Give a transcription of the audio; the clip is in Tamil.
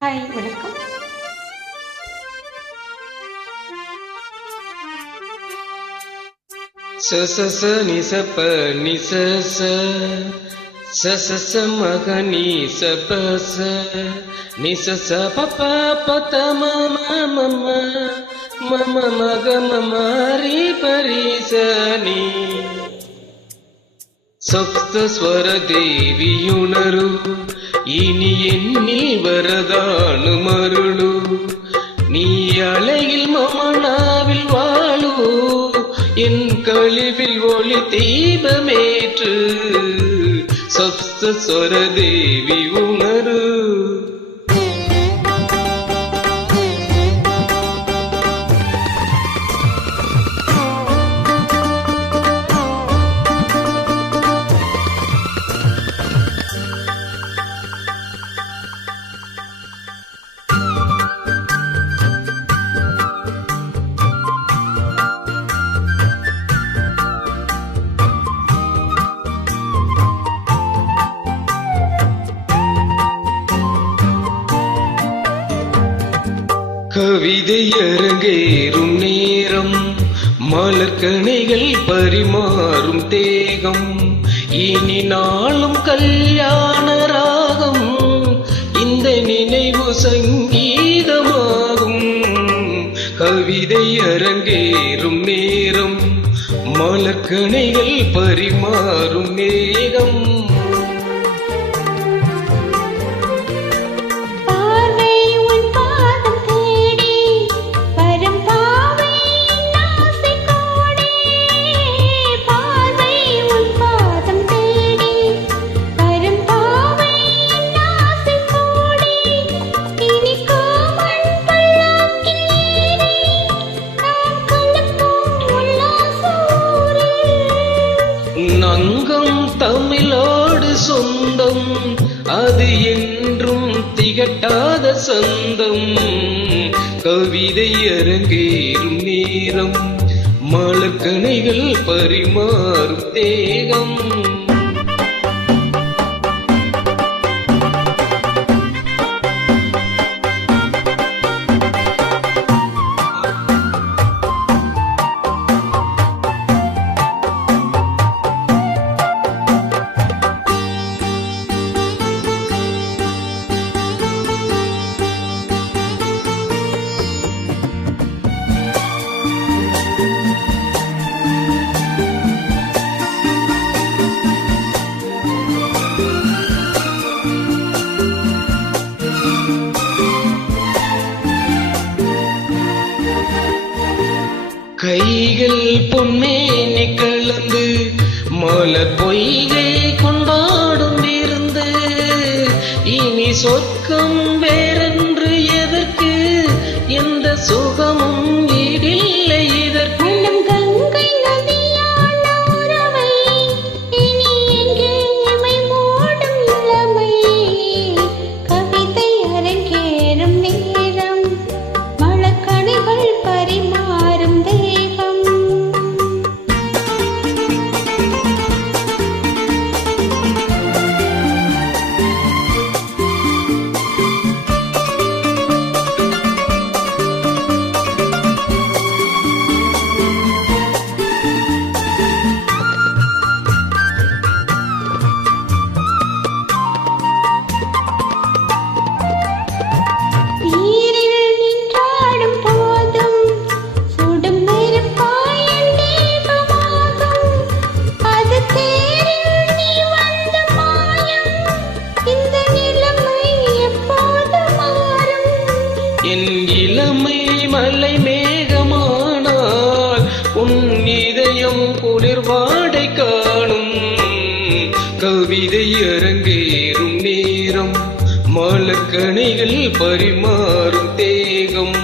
ஹாய் வணக்கம். ச ச ச நி ச ப நி ச ச ச ச ச ம க நி ச ப ச நி ச ச ப ப ப த ம ம ம ம ம ம ம க ம ம ரி ப ரி ச நீ. ಸಪ್ತಸ್ವರ ದೇವಿಯುಣರು இனி எண்ணில் வரதானு மருளு நீ அலையில் மமனாவில் வாழு என் கழிவில் ஒளி தீபமேற்று சப்தஸ்வர தேவி உணரு. கவிதை அரங்கேறும் நேரம் மலர்கணைகள் பரிமாறும் தேகம் இனி நாளும் கல்யாண ராகம் இந்த நினைவு சங்கீதமாகும். கவிதை அரங்கேறும் நேரம் மலர்கணைகள் பரிமாறும் மேகம் நங்கம் தமிழோடு சொந்தம் அது என்றும் திகட்டாத சொந்தம். கவிதை அரங்கேறும் நேரம் மலர்கணைகள் பரிமாறும் தேகம். கைகள் பொன்மேனி கலந்து மலர் பொய்கை கொண்டாடும் இருந்து இனி சொர்க்கம் வேறென்று எதற்கு எந்த சுகமும் ஈடில்லை இதற்கு. என் இளமை மலை மேகமானால் உன் இதயம் குளிர்வாடை காணும். கவிதை அரங்கேறும் நேரம் மலர்கணைகள் பரிமாறும் தேகம்.